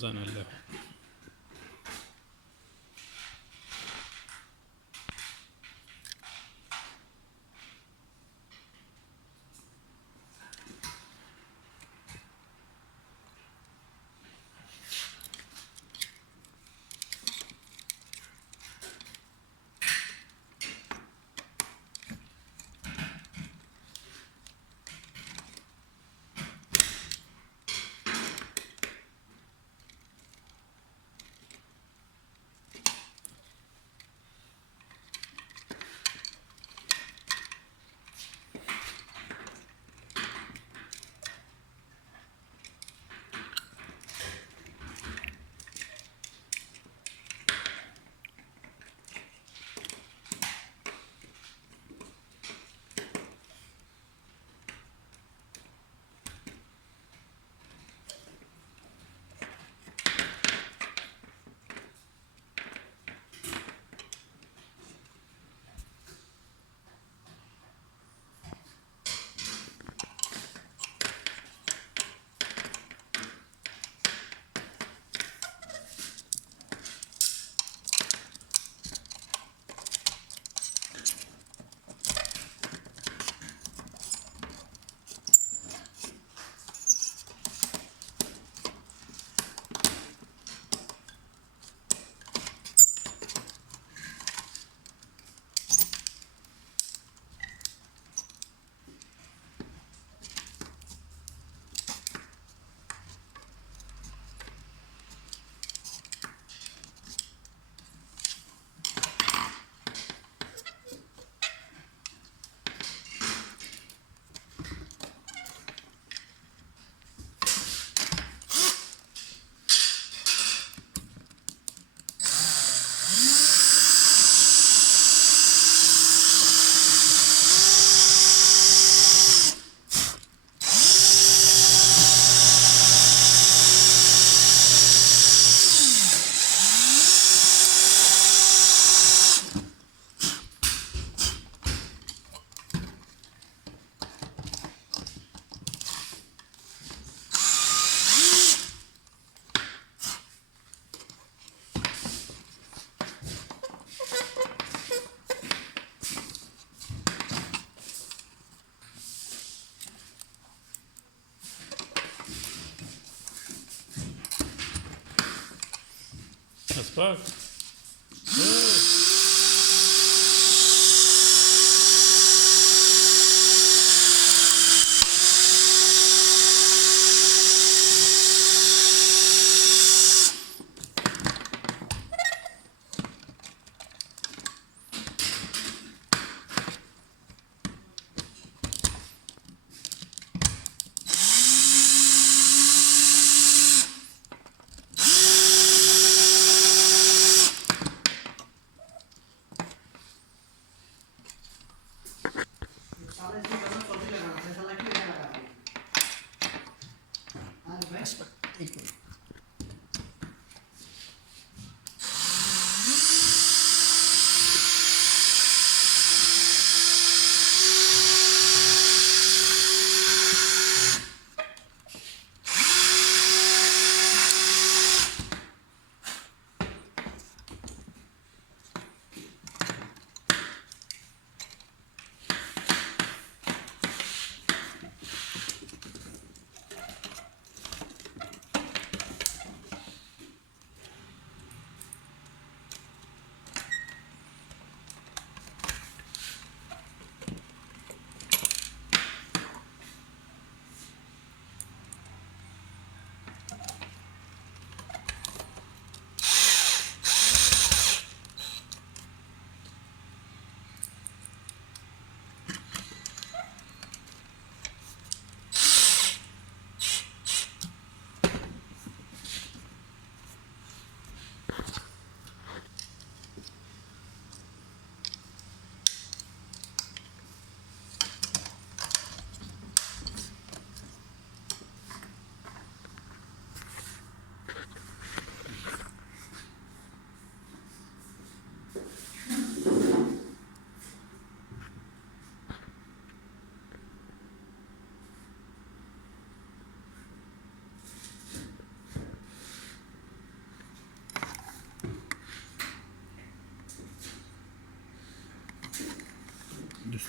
জানাইলে Aspak.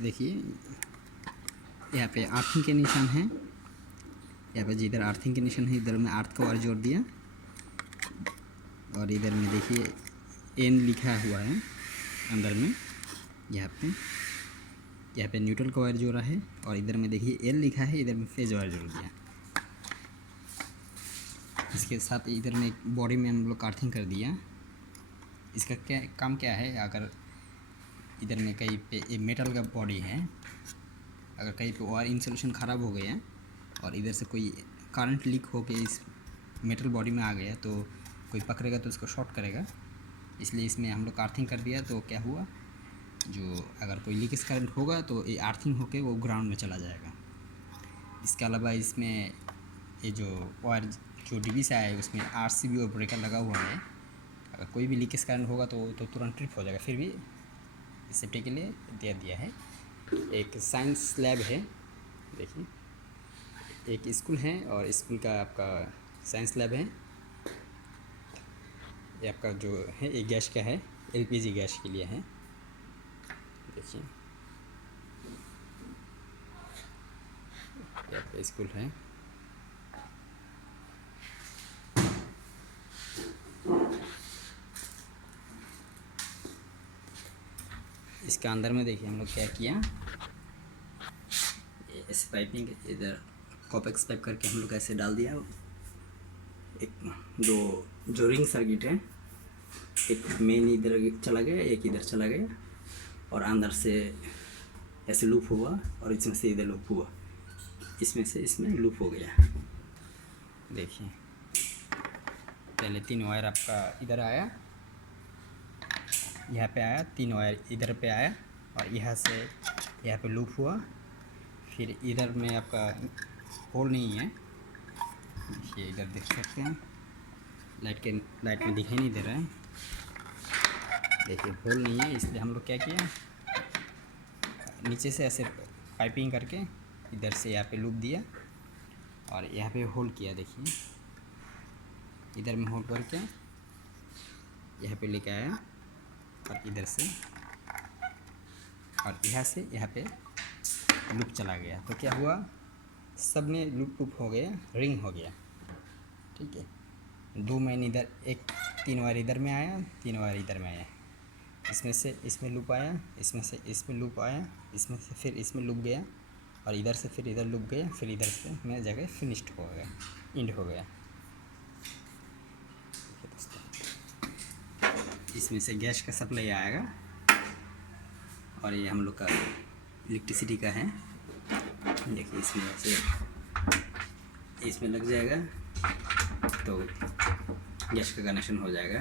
देखिए यहाँ पे आर्थिंग के निशान हैं। यहाँ पे जिधर आर्थिंग के निशान है इधर में आर्थ का वायर जोड़ दिया, और इधर में देखिए एन लिखा हुआ है अंदर में। यहाँ पे न्यूट्रल का वायर जोड़ा है, और इधर में देखिए एल लिखा है, इधर में फेज वायर जोड़ दिया। इसके साथ इधर में एक बॉडी में हम लोग आर्थिंग कर दिया। इसका क्या काम क्या है, अगर इधर में कहीं पे मेटल का बॉडी है, अगर कहीं पे वायर इंसुलेशन ख़राब हो गया और इधर से कोई करंट लीक हो के इस मेटल बॉडी में आ गया तो कोई पकड़ेगा तो उसको शॉर्ट करेगा। इसलिए इसमें हम लोग आर्थिंग कर दिया। तो क्या हुआ, जो अगर कोई लीकेज करंट होगा तो ये आर्थिंग होके वो ग्राउंड में चला जाएगा। इसके अलावा इसमें ये जो वायर जो डीबी से आया है उसमें आरसीबी और ब्रेकर लगा हुआ है। अगर कोई भी लीकेज करंट होगा तो तुरंत ट्रिप हो जाएगा। फिर भी सेफ्टी के लिए दे दिया है। एक साइंस लैब है, देखिए एक स्कूल है और स्कूल का आपका साइंस लैब है। ये आपका जो है ये गैस का है, एलपीजी गैस के लिए है। देखिए ये आपका स्कूल है। इसका अंदर में देखिए हम लोग क्या किया, इस पाइपिंग इधर कॉपेक्स पाइप करके हम लोग ऐसे डाल दिया। एक जो रिंग सर्किट है, एक मेन इधर चला गया, एक इधर चला गया, और अंदर से ऐसे लूप हुआ और इसमें से इधर लूप हुआ, इसमें से इसमें लूप हो गया। देखिए पहले 3 वायर आपका इधर आया, यहाँ पे आया, 3 वायर इधर पे आया, और यहाँ से यहाँ पे लूप हुआ। फिर इधर में आपका होल नहीं है, देखिए इधर देख सकते हैं, लाइट में दिखाई नहीं दे रहा है। देखिए होल नहीं है, इसलिए हम लोग क्या किया, नीचे से ऐसे पाइपिंग करके इधर से यहाँ पे लूप दिया और यहाँ पे होल किया। देखिए इधर में होल करके यहाँ पे लेके आया, और इधर से और यहाँ से यहाँ पे लूप चला गया। तो क्या हुआ, सब में लूप हो गया, रिंग हो गया। ठीक है, 2 मैन इधर, एक 3 वायर इधर में आया, 3 वायर इधर में आया, इसमें से इसमें लूप आया, इसमें से इसमें लूप आया, इसमें से फिर इसमें लूप गया, और इधर से फिर इधर लूप गया, फिर इधर से मेरा जगह फिनिश्ड हो गया, इंड हो गया। इसमें से गैस का सप्लाई आएगा, और ये हम लोग का इलेक्ट्रिसिटी का है। देखिए इसमें ऐसे इसमें लग जाएगा तो गैस का कनेक्शन हो जाएगा।